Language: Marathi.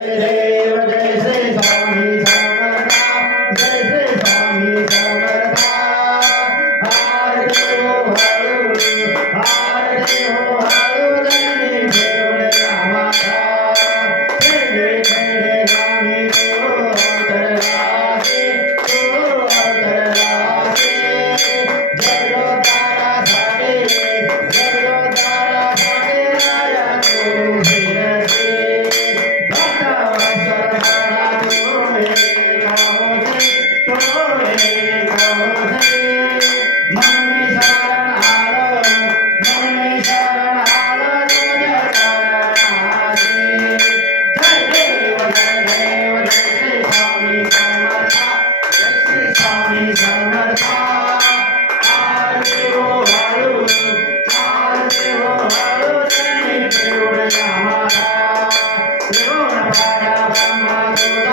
देव जय श्री स्वामी समर्था जय श्री स्वामी समर्था आरती हो हळू आरती हो हळू धनी देवळा माता खेळे खेळे गाणी तो अवतरलासे जगदारा झाले जगदारा झाले राया तो फिरते Brahma